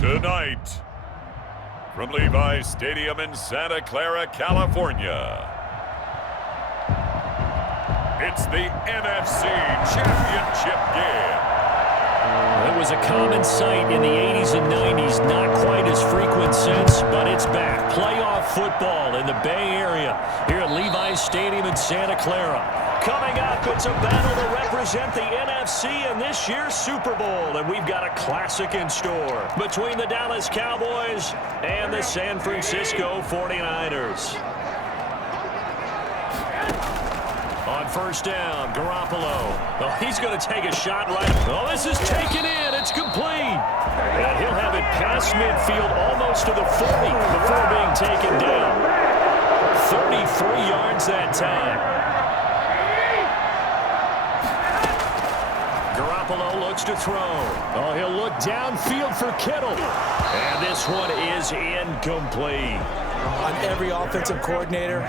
Tonight, from Levi's Stadium in Santa Clara, California, it's the NFC Championship game. It was a common sight in the 80s and 90s, not quite as frequent since, but it's back. Playoff football in the Bay Area here at Levi's Stadium in Santa Clara. Coming up, it's a battle to represent the NFC in this year's Super Bowl, and we've got a classic in store between the Dallas Cowboys and the San Francisco 49ers. On first down, Garoppolo. Oh, he's going to take a shot right. Oh, this is taken in. It's complete. And he'll have it past midfield almost to the 40 before being taken down. 33 yards that time. Garoppolo looks to throw. Oh, he'll look downfield for Kittle. And this one is incomplete. On every offensive coordinator,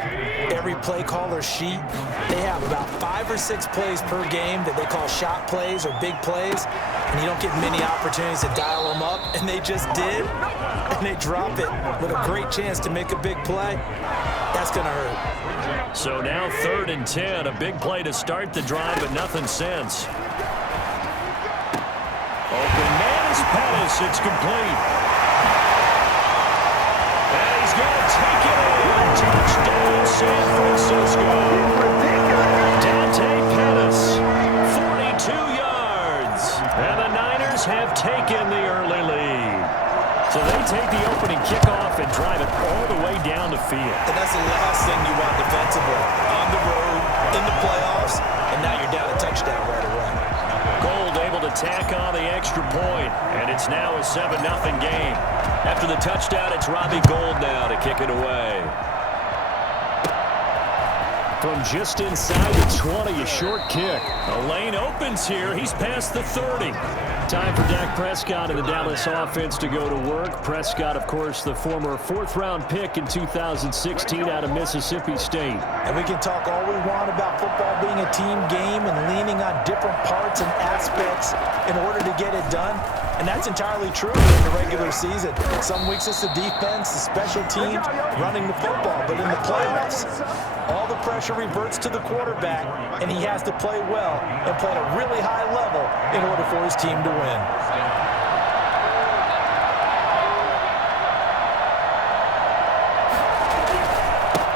every play caller sheet, they have about 5 or 6 plays per game that they call shot plays or big plays, and you don't get many opportunities to dial them up, and they just did, and they drop it with a great chance to make a big play. That's going to hurt. So now 3rd and 10, a big play to start the drive, but nothing since. Open man is Pettis. It's complete. And he's going to take it in. Touchdown, San Francisco. Dante Pettis, 42 yards. And the Niners have taken the early lead. So they take the opening kickoff and drive it all the way down the field. And that's the last thing you want defensively. On the road, in the playoffs, and now you're down a touchdown right away. Gold able to tack on the extra point, and it's now a 7-0 game. After the touchdown, it's Robbie Gould now to kick it away. From just inside the 20, a short kick. A lane opens here. He's past the 30. Time for Dak Prescott and the Dallas offense to go to work. Prescott, of course, the former 4th-round pick in 2016 out of Mississippi State. And we can talk all we want about football being a team game and leaning on different parts and aspects in order to get it done. And that's entirely true in the regular season. Some weeks it's the defense, the special teams, running the football. But in the playoffs, all the pressure reverts to the quarterback, and he has to play well and play at a really high level in order for his team to win.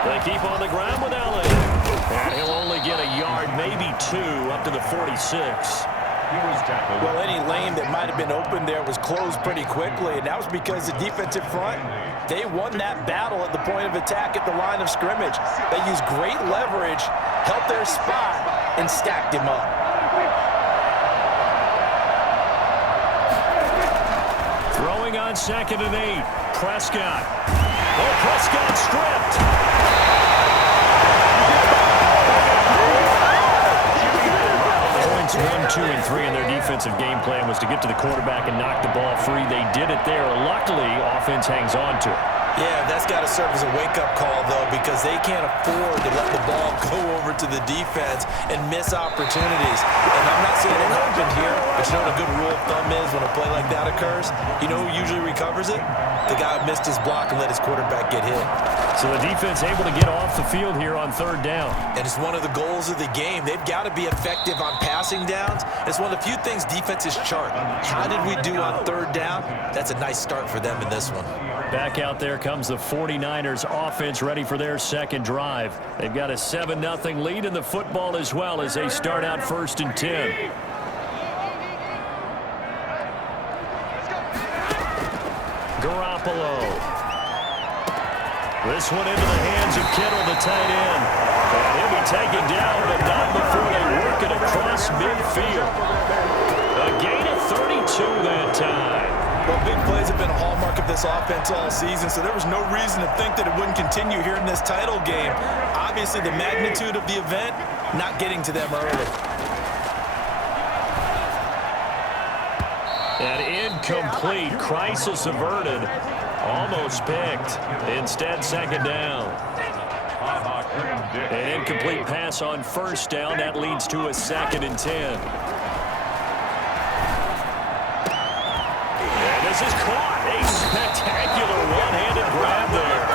They keep on the ground with Allen. And he'll only get a yard, maybe 2, up to the 46. Well, any lane that might have been open there was closed pretty quickly, and that was because the defensive front, they won that battle at the point of attack at the line of scrimmage. They used great leverage, helped their spot, and stacked him up. Throwing on 2nd and 8. Prescott. Oh, Prescott stripped. Points 1, 2, and 3 in their defensive game plan was to get to the quarterback and knock the ball free. They did it there. Luckily, offense hangs on to it. Yeah, that's got to serve as a wake-up call, though, because they can't afford to let the ball go over to the defense and miss opportunities. And I'm not saying it happened here, but you know what a good rule of thumb is when a play like that occurs? You know who usually recovers it? The guy who missed his block and let his quarterback get hit. So the defense able to get off the field here on 3rd down. And it's one of the goals of the game. They've got to be effective on passing downs. It's one of the few things defenses chart. How did we do on 3rd down? That's a nice start for them in this one. Back out there comes the 49ers offense ready for their 2nd drive. They've got a 7-0 lead in the football as well as they start out 1st and 10. Garoppolo. This one into the hands of Kittle, the tight end. And he'll be taken down, but not before they work it across midfield. A gain of 32 that time. Well, big plays have been a hallmark of this offense all season, so there was no reason to think that it wouldn't continue here in this title game. Obviously, the magnitude of the event, not getting to them early. An incomplete, crisis averted, almost picked. Instead, 2nd down. An incomplete pass on 1st down. That leads to a 2nd and 10. This is caught. A spectacular one-handed grab there.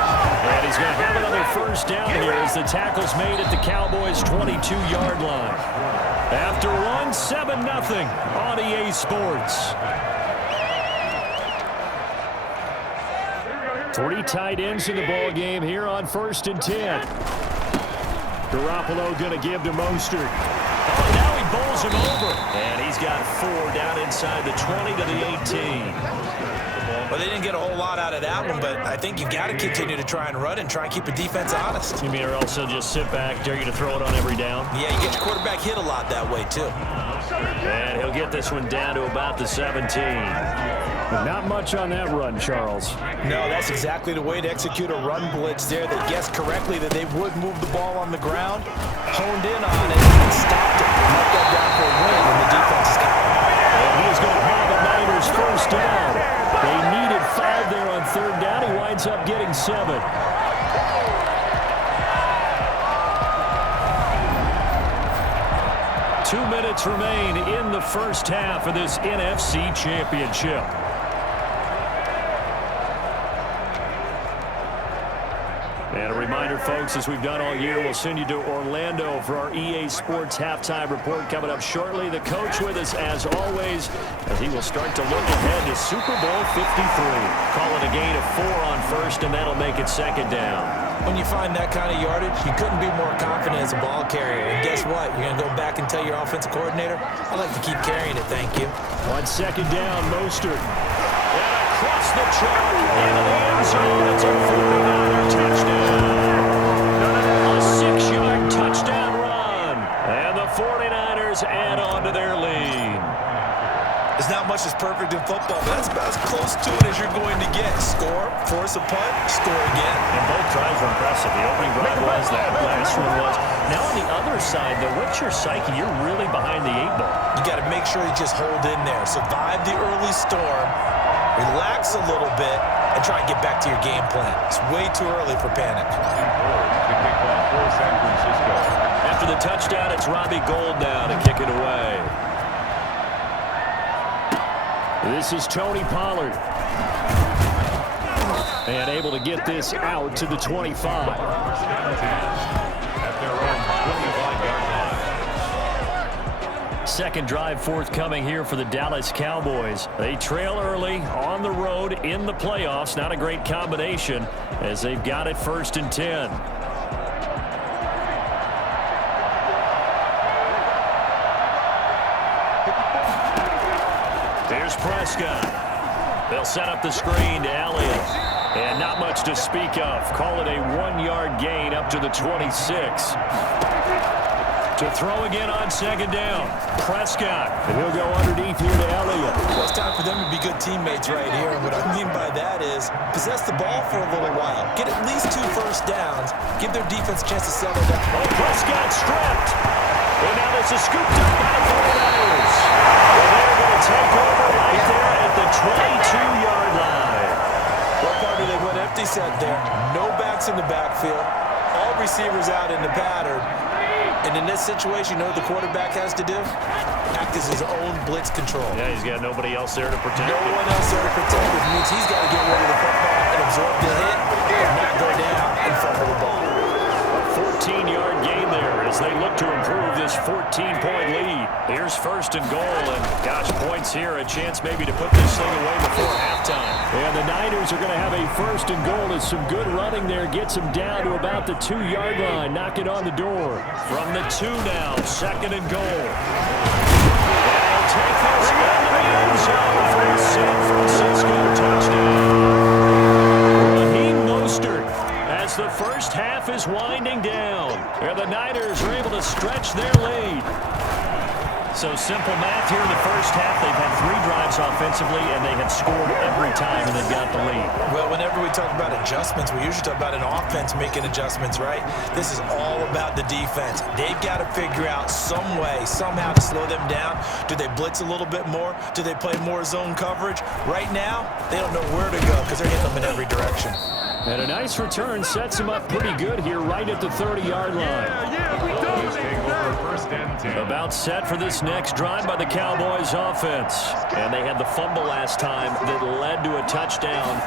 And he's going to have another first down here as the tackle's made at the Cowboys' 22-yard line. After one, 7-0 on EA Sports. 3 tight ends in the ball game here on 1st and 10. Garoppolo going to give to Mostert. Oh, now he bowls him over. And he's got 4 down inside the 20 to the 18. Well, they didn't get a whole lot out of that one, but I think you've got to continue to try and run and try and keep the defense honest. You mean or else he'll just sit back, dare you to throw it on every down? Yeah, you get your quarterback hit a lot that way, too. And he'll get this one down to about the 17. Not much on that run, Charles. No, that's exactly the way to execute a run blitz there. They guessed correctly that they would move the ball on the ground, honed in on it, and stopped it. Marked that down for a win, and the defense is got it. And he's going to have the Niners first down. They needed 5 there on 3rd down. He winds up getting 7. Two minutes remain in the first half of this NFC Championship. And a reminder, folks, as we've done all year, we'll send you to Orlando for our EA Sports halftime report coming up shortly. The coach with us, as always, as he will start to look ahead to Super Bowl 53. Call it a gain of 4 on 1st, and that'll make it 2nd down. When you find that kind of yardage, you couldn't be more confident as a ball carrier. And guess what? You're going to go back and tell your offensive coordinator, I'd like to keep carrying it, thank you. On 2nd down, Mostert. And across the chalk into the end zone. It's a 49er touchdown. A 6-yard touchdown run. And the 49ers add on to their lead. There's not much that's perfect in football, but that's about as close to it as you're going to get. Score, force a punt, score again. And both drives were impressive. The opening drive was, that last one was. Now on the other side, though, what's your psyche? You're really behind the 8 ball. You got to make sure you just hold in there. Survive the early storm, relax a little bit, and try and get back to your game plan. It's way too early for panic. After the touchdown, it's Robbie Gould now to kick it away. This is Tony Pollard. And able to get this out to the 25. Second drive forthcoming here for the Dallas Cowboys. They trail early on the road in the playoffs. Not a great combination as they've got it 1st and 10. Here's Prescott. They'll set up the screen to Elliott. And not much to speak of. Call it a 1-yard gain up to the 26. To throw again on 2nd down. Prescott. And he'll go underneath here to Elliott. Well, it's time for them to be good teammates right here. And what I mean by that is possess the ball for a little while. Get at least 2 first downs. Give their defense a chance to settle down. Oh, Prescott stripped. And now this is scooped up by the 49ers. And they're going to take over right there at the 22-yard line. What partner they went empty set there. No backs in the backfield. All receivers out in the pattern. And in this situation, you know what the quarterback has to do? Act as his own blitz control. Yeah, he's got nobody else there to protect him. No one else there to protect him. It means he's got to get rid of the football and absorb the hit and not go down and fumble the ball. 14-yard gain there as they look to improve this 14-point lead. Here's 1st and goal, and gosh, points here, a chance maybe to put this thing away before halftime. And the Niners are going to have a 1st and goal as some good running there gets them down to about the 2-yard line. Knock it on the door. From the 2 now, 2nd and goal. And they'll take this into the end zone for a San Francisco touchdown. Raheem Mostert. As the first half is winding down, and the Niners are able to stretch their lead. So simple math here in the first half. They've had 3 drives offensively, and they have scored every time, and they've got the lead. Well, whenever we talk about adjustments, we usually talk about an offense making adjustments, right? This is all about the defense. They've got to figure out some way, somehow to slow them down. Do they blitz a little bit more? Do they play more zone coverage? Right now, they don't know where to go because they're hitting them in every direction. And a nice return sets him up pretty good here right at the 30-yard line. Yeah, we dominate. and 10. About set for this next drive by the Cowboys offense. And they had the fumble last time that led to a touchdown.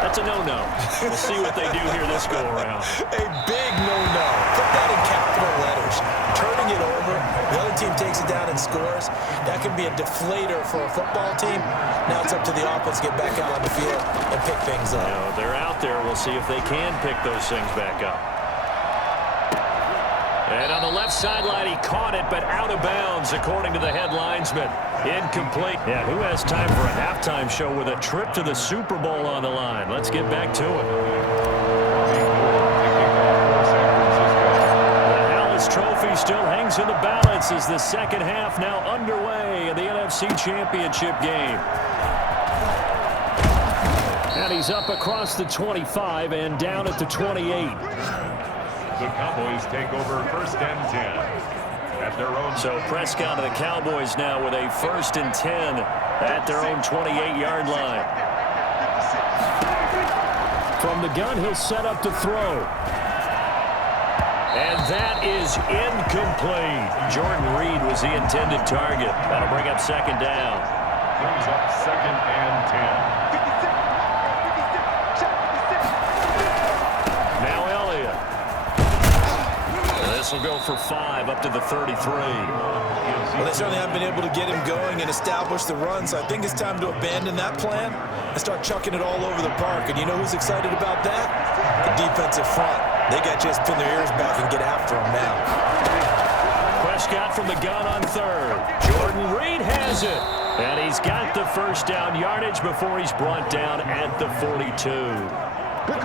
That's a no-no. We'll see what they do here this go-around. A big no-no. Put that in capital letters. Turning it over, the other team takes it down and scores. That can be a deflator for a football team. Now it's up to the offense to get back out on the field and pick things up. You know, they're out there. We'll see if they can pick those things back up. And on the left sideline, he caught it, but out of bounds, according to the head linesman. Incomplete. Yeah, who has time for a halftime show with a trip to the Super Bowl on the line? Let's get back to it. The Hallis Trophy still hangs in the balance as the second half now underway in the NFC Championship game. And he's up across the 25 and down at the 28. The Cowboys take over 1st and 10 at their own. So Prescott of the Cowboys now with a 1st and 10 at their own 28-yard line. From the gun, he'll set up to throw. And that is incomplete. Jordan Reed was the intended target. That'll bring up 2nd down. Brings up 2nd and 10. This will go for 5 up to the 33. Well, they certainly haven't been able to get him going and establish the run, so I think it's time to abandon that plan and start chucking it all over the park. And you know who's excited about that? The defensive front. They got to just pin their ears back and get after him now. Prescott from the gun on 3rd. Jordan Reed has it. And he's got the 1st down yardage before he's brought down at the 42. 9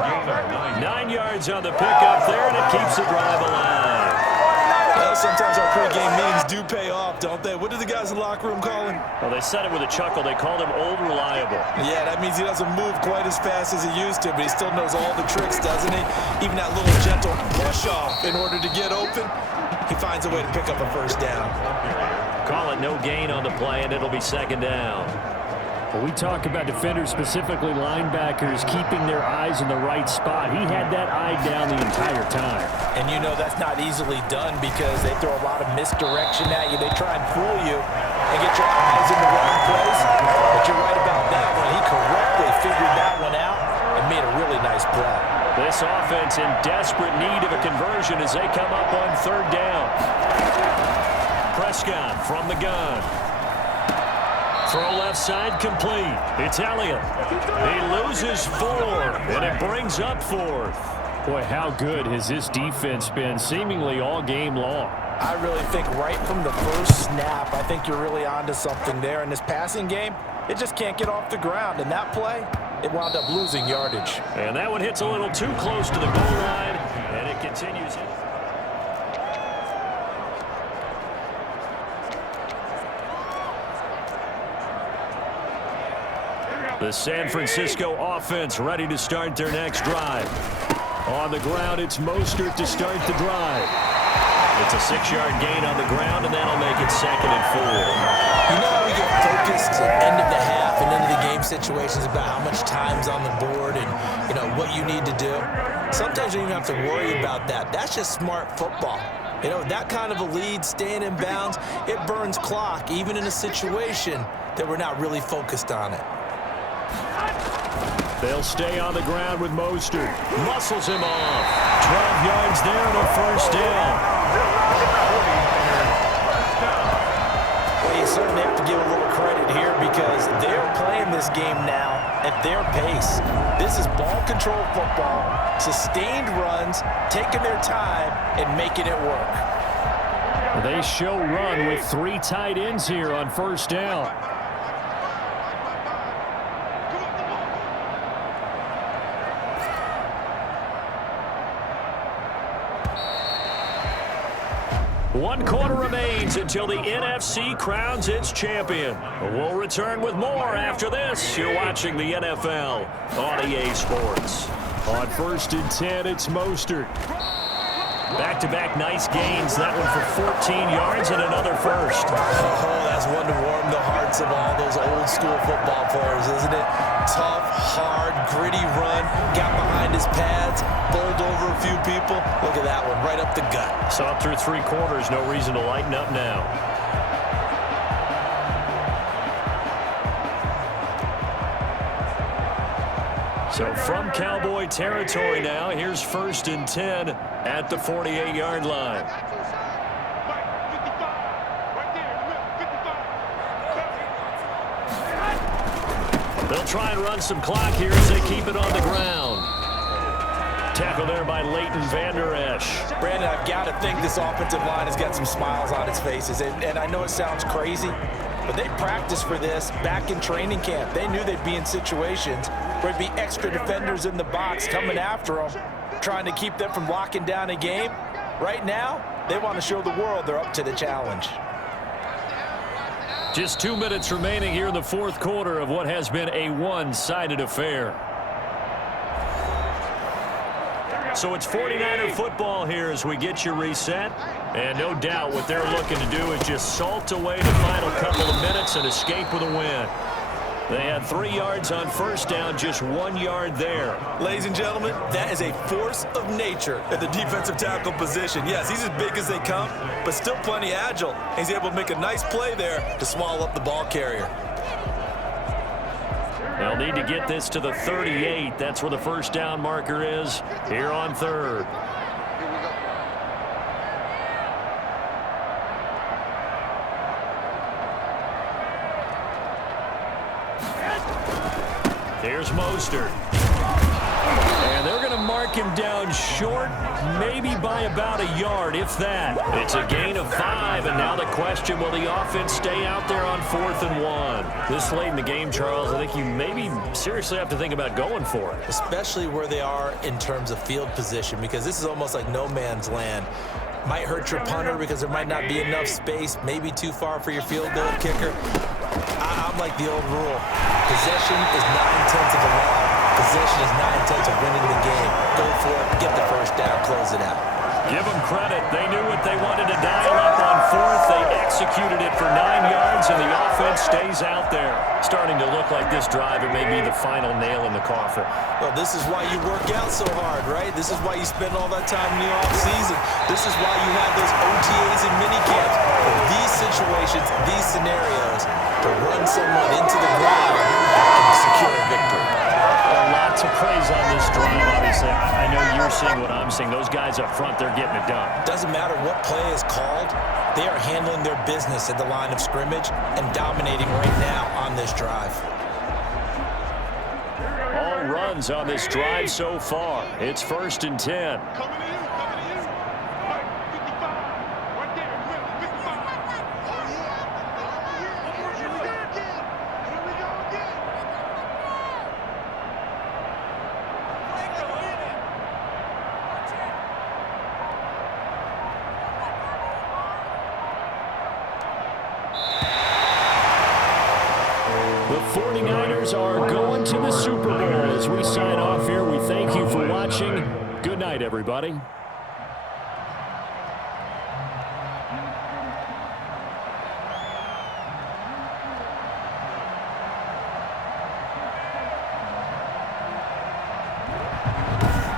yards on the pickup there, and it keeps the drive alive. Well, sometimes our pregame meetings do pay off, don't they? What do the guys in the locker room call him? Well, they said it with a chuckle. They called him Old Reliable. Yeah, that means he doesn't move quite as fast as he used to, but he still knows all the tricks, doesn't he? Even that little gentle push-off in order to get open, he finds a way to pick up a 1st down. Call it no gain on the play, and it'll be 2nd down. Well, we talk about defenders, specifically linebackers, keeping their eyes in the right spot. He had that eye down the entire time. And you know that's not easily done because they throw a lot of misdirection at you. They try and fool you and get your eyes in the wrong place. But you're right about that one. He correctly figured that one out and made a really nice play. This offense in desperate need of a conversion as they come up on 3rd down. Prescott from the gun. Throw left side complete. It's Elliott. He loses 4, and it brings up 4th. Boy, how good has this defense been seemingly all game long? I really think right from the first snap, I think you're really onto something there. In this passing game, it just can't get off the ground. And that play, it wound up losing yardage. And that one hits a little too close to the goal line, and it continues. The San Francisco offense ready to start their next drive. On the ground, it's Mostert to start the drive. It's a 6-yard gain on the ground, and that'll make it 2nd and 4. You know how we get focused at the end of the half and into the game situations about how much time's on the board and, you know, what you need to do? Sometimes you don't even have to worry about that. That's just smart football. You know, that kind of a lead, staying in bounds, it burns clock, even in a situation that we're not really focused on it. They'll stay on the ground with Mostert. Muscles him off. 12 yards there and a 1st down. Well, you certainly have to give a little credit here because they're playing this game now at their pace. This is ball control football, sustained runs, taking their time and making it work. They show run with 3 tight ends here on 1st down. One quarter remains until the NFC crowns its champion. We'll return with more after this. You're watching the NFL on EA Sports. On 1st and 10, it's Mostert. Back-to-back nice gains. That one for 14 yards and another first. Oh, that's one to warm the hearts of all those old-school football players, isn't it? Tough, hard, gritty run. Got behind his pads, bowled over a few people. Look at that one, right up the gut. Saw through 3 quarters. No reason to lighten up now. So from Cowboy territory now, here's 1st and 10 at the 48-yard line. They'll try and run some clock here as they keep it on the ground. Tackle there by Leighton Vander Esch. Brandon, I've got to think this offensive line has got some smiles on its faces. And I know it sounds crazy, but they practiced for this back in training camp. They knew they'd be in situations where there'd be extra defenders in the box coming after them, trying to keep them from locking down a game. Right now, they want to show the world they're up to the challenge. Just 2 minutes remaining here in the 4th quarter of what has been a one-sided affair. So it's 49er football here as we get you reset. And no doubt what they're looking to do is just salt away the final couple of minutes and escape with a win. They had 3 yards on first down, just 1 yard there. Ladies and gentlemen, that is a force of nature at the defensive tackle position. Yes, he's as big as they come, but still plenty agile. He's able to make a nice play there to swallow up the ball carrier. They'll need to get this to the 38. That's where the first down marker is here on 3rd. Here's Mostert. And they're going to mark him down short, maybe by about a yard, if that. It's a gain of 5, and now the question, will the offense stay out there on 4th and 1? This late in the game, Charles, I think you maybe seriously have to think about going for it. Especially where they are in terms of field position, because this is almost like no man's land. Might hurt your punter because there might not be enough space, maybe too far for your field goal kicker. I'm like the old rule. Possession is 9/10 of the law. Possession is 9/10 of winning the game. Go for it, get the first down, close it out. Give them credit. They knew what they wanted to dial up on 4th. They executed it for 9 yards, and the offense stays out there. Starting to look like this drive, it may be the final nail in the coffin. Well, this is why you work out so hard, right? This is why you spend all that time in the offseason. This is why you have those OTAs and minicamps. For these situations, these scenarios, to run someone into the ground and secure a victory. A lot to praise on this drive, obviously. I know you're seeing what I'm seeing. Those guys up front, they're getting it done. Doesn't matter what play is called. They are handling their business at the line of scrimmage and dominating right now on this drive. All runs on this drive so far. It's 1st and 10. The 49ers are going to the Super Bowl. As we sign off here, we thank you for watching. Good night, everybody.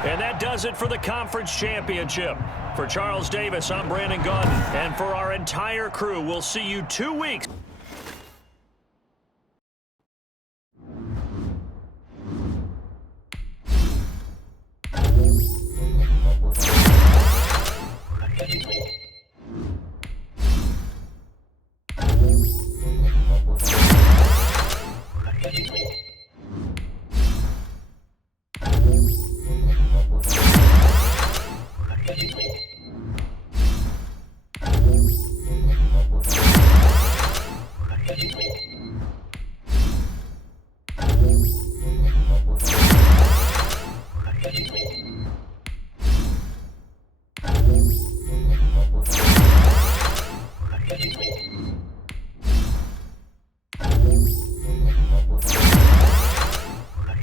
And that does it for the conference championship. For Charles Davis, I'm Brandon Gaudin. And for our entire crew, we'll see you 2 weeks.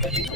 Thank you.